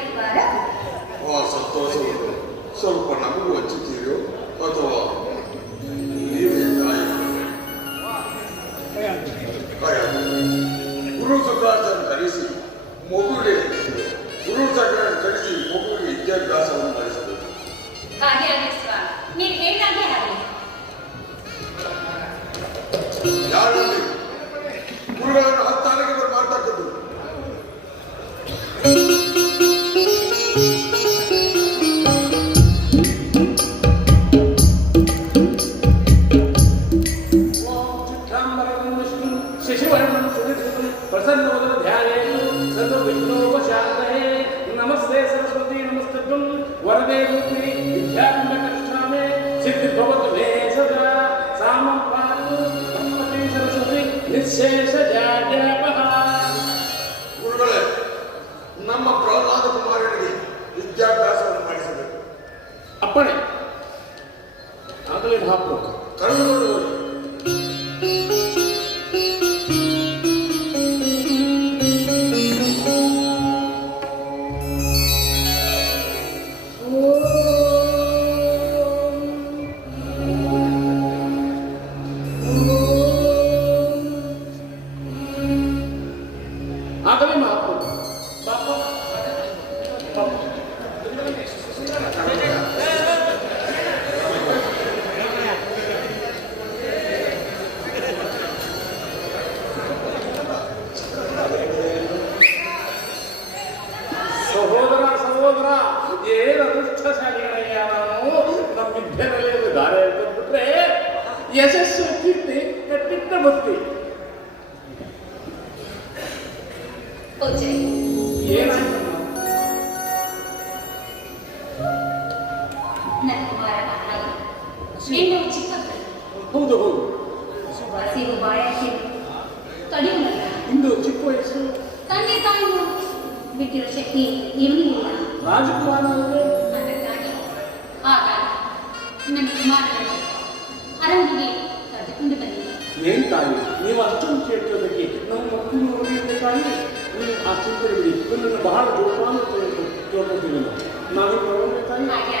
ಕುಮಾರ ಆ ಸಂತೋಷವನ್ನು ಸ್ವಲ್ಪ ನಮಗೂ ಹಂಚುತ್ತೀರೋ ಅಥವಾ ನೀವೇ ತಾಯಿ. ಗುರು ಸುಖಾಸನ ಕಲಿಸಿ ಮಗುವಿಗೆ ಗುರು ಮಗುವಿಗೆ ವಿದ್ಯಾಭ್ಯಾಸವನ್ನು ಮಾಡಿಸಬೇಕು ಹಾಗೆ ನೀವು ಹೇಳಿದಾಗೆ ಯಾರಲ್ಲಿ? ಗುರುಗಳನ್ನು ಶಶಿವರ್ಣಂ ಸುನಿರ್ಸುತಂ ಪ್ರಸನ್ನವದನ ಧ್ಯಾಯೇತು ಸರ್ವವಿಘ್ನೋಪಶಾಂತಯೇ ನಮಸ್ತೆ ಸರಸ್ವತಿ ನಮಸ್ತುಭ್ಯಂ ವರದೇ ರೂಪಿ ವಿದ್ಯಾರಂಭ ಕಕ್ಷಾಮೆ ಸಿದ್ಧಿ ಭವತು ಮೇ ಸದಾ ಸಾಮಂ ಪಾತು ಸರಸ್ವತಿ ನಿಶೇಷ ಜಾಡ್ಯಾಪಹ ಗುರುಗಳೇ, ನಮ್ಮ ಪ್ರಹ್ಲಾದ ಕುಮಾರನಿಗೆ ವಿದ್ಯಾಭ್ಯಾಸವನ್ನು ಮಾಡಿಸಬೇಕು. ಅಪ್ಪಣೆ. ಸಹೋದರ ಏನು ಅದೃಷ್ಟಶಾಲಿಗಳಯ್ಯ ನಾವು ನಮ್ಮ ಒಂದು ದಾರೆ ಅಂತಂದ್ಬಿಟ್ರೆ ಯಶಸ್ಸು ಕೀರ್ತಿ ಕಟ್ಟಿಟ್ಟ ಹೆಣ್ಣು ಚಿಕ್ಕದ್ದು ಹೌದು ಹೌದು. ಇಂದು ಚಿಕ್ಕ ವಯಸ್ಸು. ತಂದೆ ತಾಯಿ ಬಿಟ್ಟಿರೋ ಶಕ್ತಿ ಇವನಿಗಿಲ್ಲ ರಾಜಕುಮಾರ ಅಂದ್ರೆ ಅರಮನೆಗೆ ಕರೆದುಕೊಂಡು ಬನ್ನಿ. ಏನ್ ತಾಯಿ? ನೀವು ಅಷ್ಟೊಂದು ಕೇಳ್ತಿರೋದಕ್ಕೆ ನಮ್ಮ ಮಕ್ಕಳು ನೋಡಿದ ತಾಯಿ. ನೀವು ಆ ಚಿಂತೆ ಬಿಡಿ ನಿಮ್ಮನ್ನು ಬಹಳ ಜೋಪಾನ ತೋರ್ಕೊತೀವಿ ನಾವು ತಗೊಂಡೆ ತಾಯಿ. ಹಾಗೆ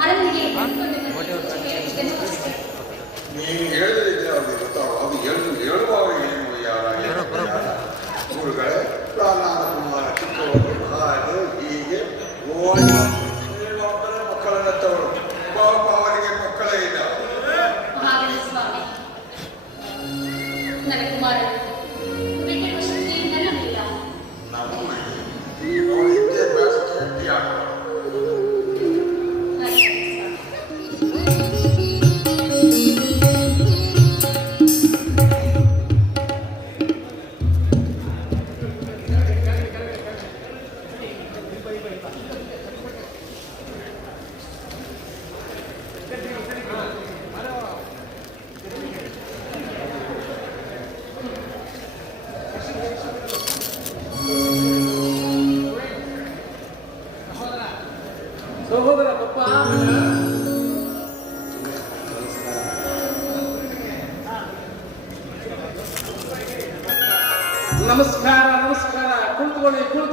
ಆಗಾಗ ಅರಮನೆಗೆ ಕರೆದುಕೊಂಡು ಬಂದು ಹೇಳುತ್ತಿದ್ದನು ಅಷ್ಟೇ ನೀನು ಹೇಳಿದ್ರೆ ಅವ್ರಿಗೆ ಗೊತ್ತಾಗ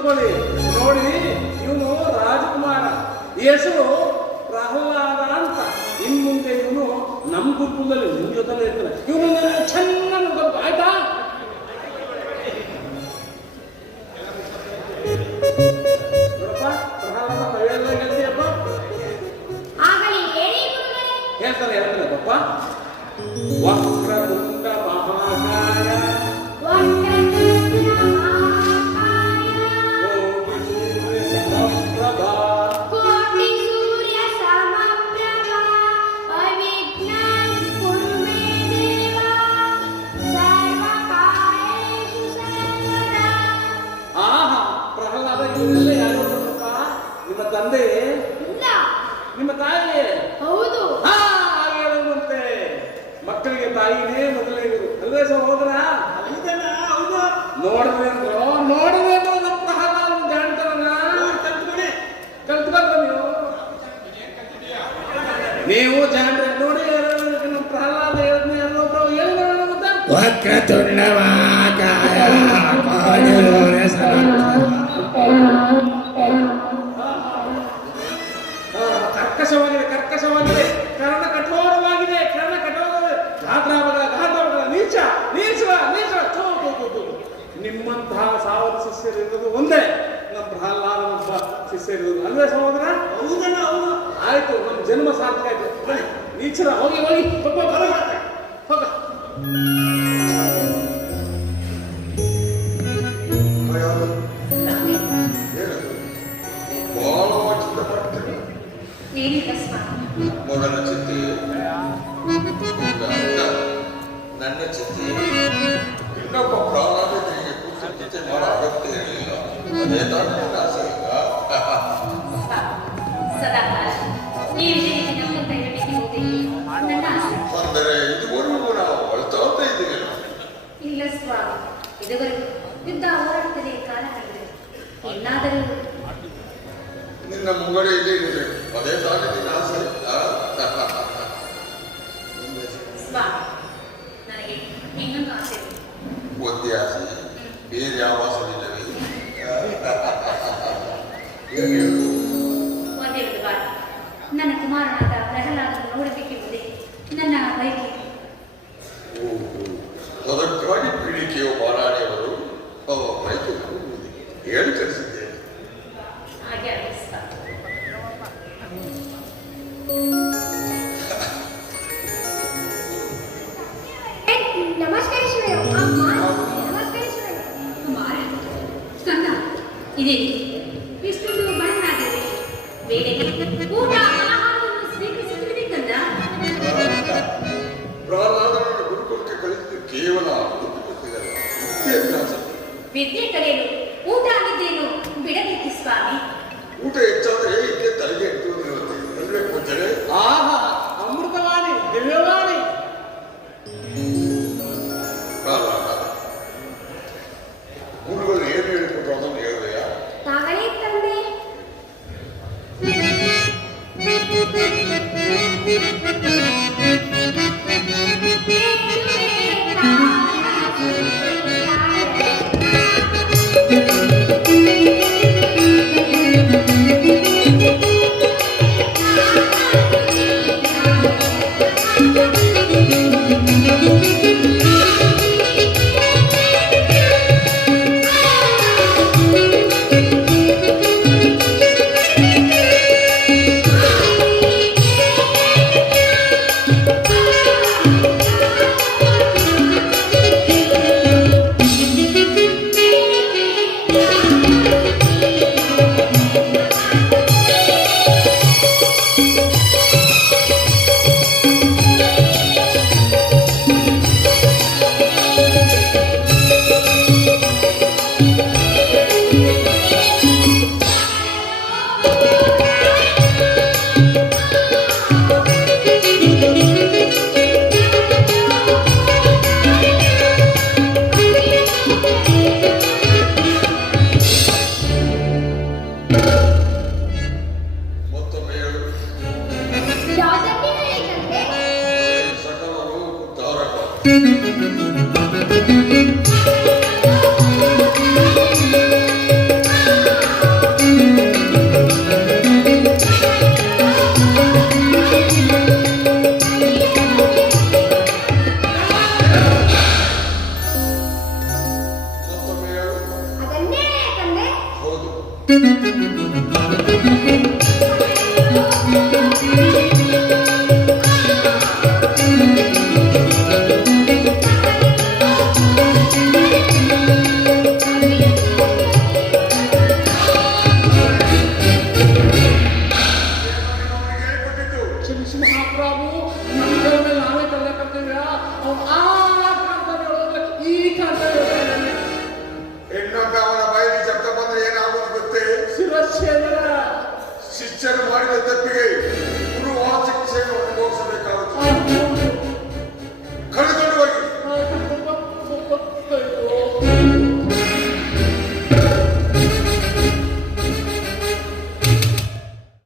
ಕುಳಿತುಕೊಳ್ಳಿ ನೋಡಿ, ಇವನು ರಾಜಕುಮಾರ. ಹೆಸರು ಪ್ರಹ್ಲಾದ ಅಂತ. ಇನ್ ಮುಂದೆ ಇವನು ನಮ್ಮ ಗುರುಕುಲದಲ್ಲಿ ನಿಮ್ಮ ಜೊತೆ ಇರ್ತಾನೆ. ಇವನು ತಂದೆ ಇಲ್ಲ. ನಿಮ್ಮ ತಾಯಿ ಹೌದು. ಹಾ ಹಾಗೆ ಹೇಳುವಂತೆ ಮಕ್ಕಳಿಗೆ ತಾಯಿನೇ ಮೊದಲನೇ ಗುರು ಅಲ್ವೇ ಸಹೋದರ? ನೋಡಿದ್ರೇನು? ನೋಡಿದ್ರೇನು ನಮ್ಮ ಪ್ರಹ್ಲಾದ ಜಾಣ್ತಾರಲ್ಲ ಕಲ್ತ್ಕೊಂಡ್ರ ನೀವು? ನೀವು ಜಾಣ್ರೆ? ನೋಡಿ ನಮ್ಮ ಪ್ರಹ್ಲಾದ ಹೇಳಿದ್ನೆ ಅನ್ನೋಬ್ರು ಹೇಳಿ ನೋಡೋಣ ಕರ್ಕಶವಾಗಿದೆ ಕರ್ಕಶವಾಗಿದೆ. ಕರ್ಣ ಕಠೋರವಾಗಿದೆ ಕರ್ಣ ಕಠೋರವಾಗಿದೆ. ಗಾತ್ರಾಬಲ ಗಾತ್ರಾಬಲ ನೀಚ ನೀಚ ನೀಚ. ನಿಮ್ಮಂತಹ ಸಾವಿರ ಇರೋದು ಒಂದೇ. ನಮ್ಮ ಪ್ರಹ್ಲಾದನೊಬ್ಬ ಶಿಷ್ಯರಿರೋದು ಅಲ್ವೇ ಸಹೋದರ? ಹೌದಲ್ಲ ಹೌದು. ಆಯ್ತು ನಮ್ಮ ಜನ್ಮ ಸಾಧ್ಯ ಆಯ್ತು. ನೀಚರ ಹೋಗಿ ಹೋಗಿ. ಹೋಗ. ನಮ್ಮ ಕೈಗಳಿಗೆ ಹೋಗಿ ನನ್ನ ಆಸೆ ಅಂದರೆ ಇದುವರೆಗೂ ನಾವು ಅಳ್ತಾ ಇದ್ದೀವಿ ಇಲ್ಲ ಸ್ವಾಮಿ ಇದುವರೆಗೂ ಯುದ್ಧ ಹೋರಾಟದಲ್ಲಿ ಕಾಲ ಕಳೆದಿದೆ ಇನ್ನಾದರೂ ನಿನ್ನ ಮುಂಗಡೆ ಇಲ್ಲೇ ಇದೆ ಅದೇ ತಾನೇ ನಿನ್ನ ಆಸೆ ಆ? ಸ್ವಾಮಿ ನನಗೆ ಇನ್ನೊಂದು ಆಸೆ ಇದೆ. ಒಂದೇ ಆಸೆ ಬೇರೆ ಯಾವ ಆಸೆಯಿಲ್ಲವೇ ಒಂದೇ ಒಂದು ಬಾರಿ ನನ್ನ ಕುಮಾರನಾದ ಪ್ರಹ್ಲಾದನ್ನು ನೋಡಬೇಕೆಂಬುದೇ ಇದೇ ಇಷ್ಟೊಂದು ಬಣ್ಣಾಗಿದೆ ಬೇರೆ ಊಟ ಆಹಾರವನ್ನು ಸ್ವೀಕರಿಸಿದ್ರೆ ಕಂದ. ಪ್ರಹ್ಲಾದನನ್ನು ಗುರುಕುಲಕ್ಕೆ ಕಳಿಸಿದ್ದು ಕೇವಲ ವಿದ್ಯೆ ಕಲಿಯಲು